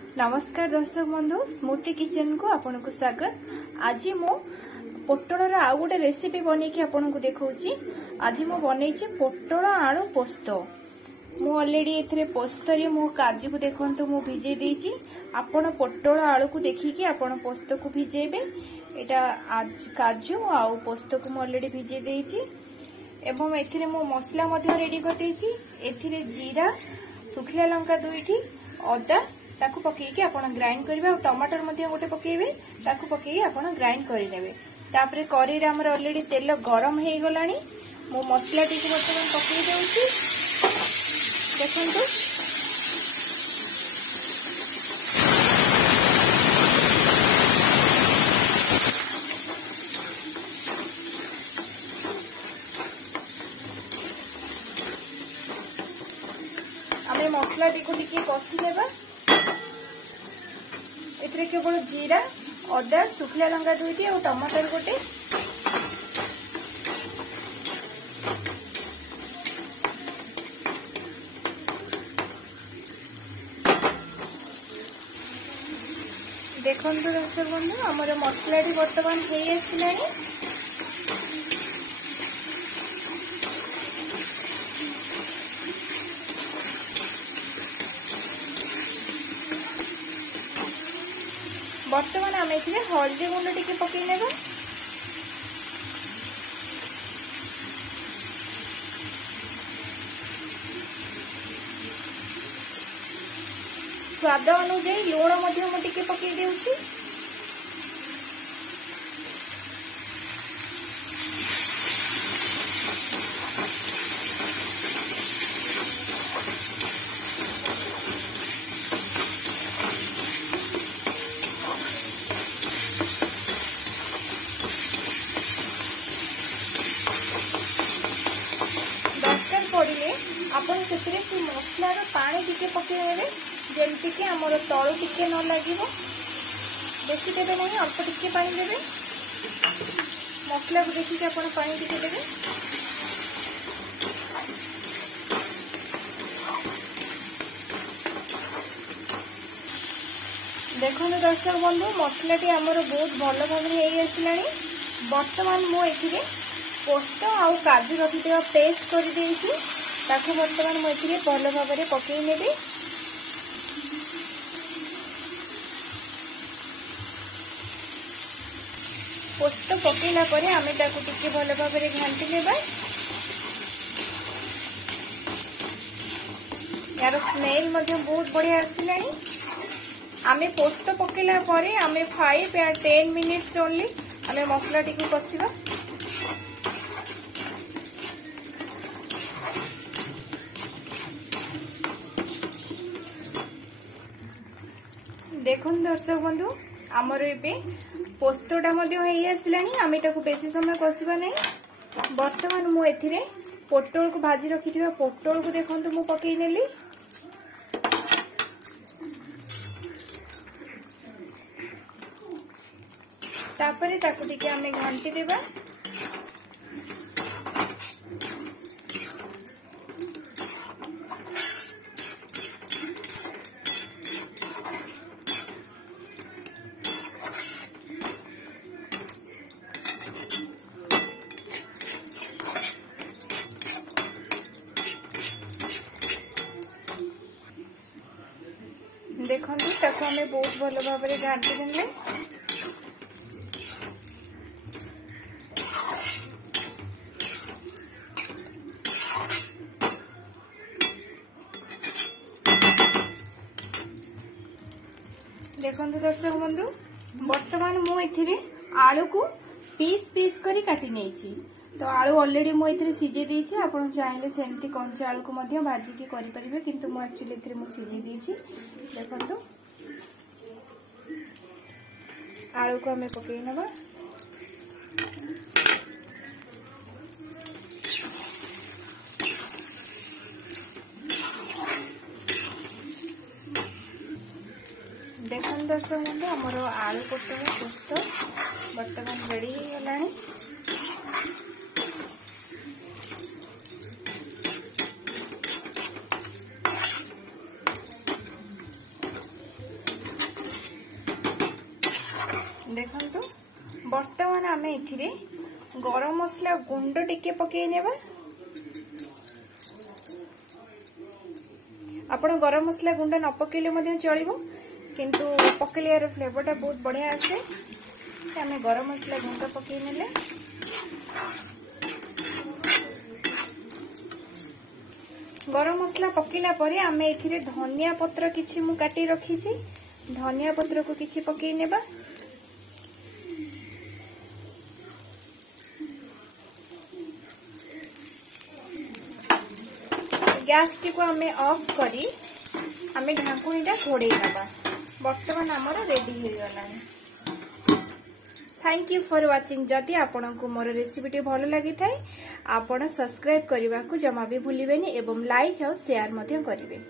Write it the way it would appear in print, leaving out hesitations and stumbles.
नमस्कार दर्शक बंधु स्मृति किचन को आपन को स्वागत। आज मो पोटल आउ गोटे रेसिपी बनईकी आपन को देखौची। आज मो बनईची पोटल आलू पोस्त। मु ऑलरेडी एथरे पोस्त रे मो काजू को देखंतु मु भिजे देइची। आपन पोटल आलू को देखिकी आपन पोस्त को भिजेबे। एटा आज काजू आउ पोस्त को मु ऑलरेडी भिजे देइची एवं एथिरे मो मसला मध्ये रेडी कर देइची। एथिरे जीरा सुखिला लंका दुईटी अदा ताकू पकेकी आपण ग्राइंड करिवे और टमाटर मध्ये गोटे पकेइबे ताकू पकेई आपण ग्राइंड करिनेबे। तापरे करी रे हमर ऑलरेडी तेल गरम हे गलानी। मो मसला टी को बर्तमान पकेई देउची। देखंतु आमे मसला टी को टिके कसी देबा। एथरे केवल जीरा अदा सुखिला लंका दुईटी और टमाटर गोटे देखंतु दर्शक बंधु हमर मसला टी वर्तमान हे आसिलानी। बर्तमान आम एथिरे हल्दी गुंड टिके पकई नेबा। स्वाद अनुसार लूण मध्य मु टिके पकई देउची। पड़े आपन से मसलार पानी टिके पकेबे जेमती कि हमर तळु टिके न लागिवो। बेसी देबे नहीं अल्प टिके पानी देबे। मसला को देखि कि आपन पानी टिके देबे। देखो दर्शक बंधु मसला टी हमर बहुत भल भाव हे आसिलानी। वर्तमान मो एथिरे पोस्त आउ काजू रखिथिबा पेस्ट कर देइछि ताकू वर्तमान मो एथिरे भल भाव रे पकेई नेबी। पोस्त पकेला परे आमे ताकू टिके भल भाव रे घांटी नेबा। यार स्मेल मध्ये बहुत बढ़िया आसिलानी। आमे पोस्त पकेला परे आमे 5 या 10 मिनिट्स ओनली आमे मसला टिके कसिबा। देखुन दर्शक बंधु आमर ए पोस्तटा आसलानी। आम ताकू बेसी समय कषा नहीं। बर्तमान मु एथिरे पोटल को भाजी रखी पोटल को देखो मु पकई नेली। तापरे ताकू टिके आमे घांटी देबा। देखो ताको हमें बहुत भल भाव में घाटी देले। देखो दर्शक बंधु वर्तमान मु एथिरे आलू को पीस पीस करी काटी नेछि। तो आलू ऑलरेडी मु एथिरे सिजे देछि। आपण चाहिले सेमती कंचा आलू को मध्य भाजी की करि परिबे किंतु मु एक्चुअली एथिरे मु सिजे देछि। देखंतु आलू को हमें पकई नबा। देखो दर्शक बंधु हमर आलू पोटल पोस्त वर्तमान रेडी हो गलानी। देखंतु वर्तमान आमे एथिरे गरम मसला गुंड टिके पकई नेबा। आपण गरम मसला गुंड न पकेले मध्य चलिबो, किंतु पकेले यार फ्लेवरटा बहुत बढ़िया आसे। आमे गरम मसला गुंड पकई नेले गरम मसला पकेला परे आमे एथिरे धनिया पत्र किछि मु काटी रखी छी, धनिया पत्र को किछि पकई नेबा। गैस टी को आमे ऑफ करी आमे ढांकुणीटा घोड़े नबा। वर्तमान आमर रेडी हो गलानी। Thank you for watching. जदि आपन को मोर रेसिपी भल लगी थाए आपण सब्सक्राइब करने को जमा भी भूलिबेनी एवं लाइक और शेयर मध्य करिवे।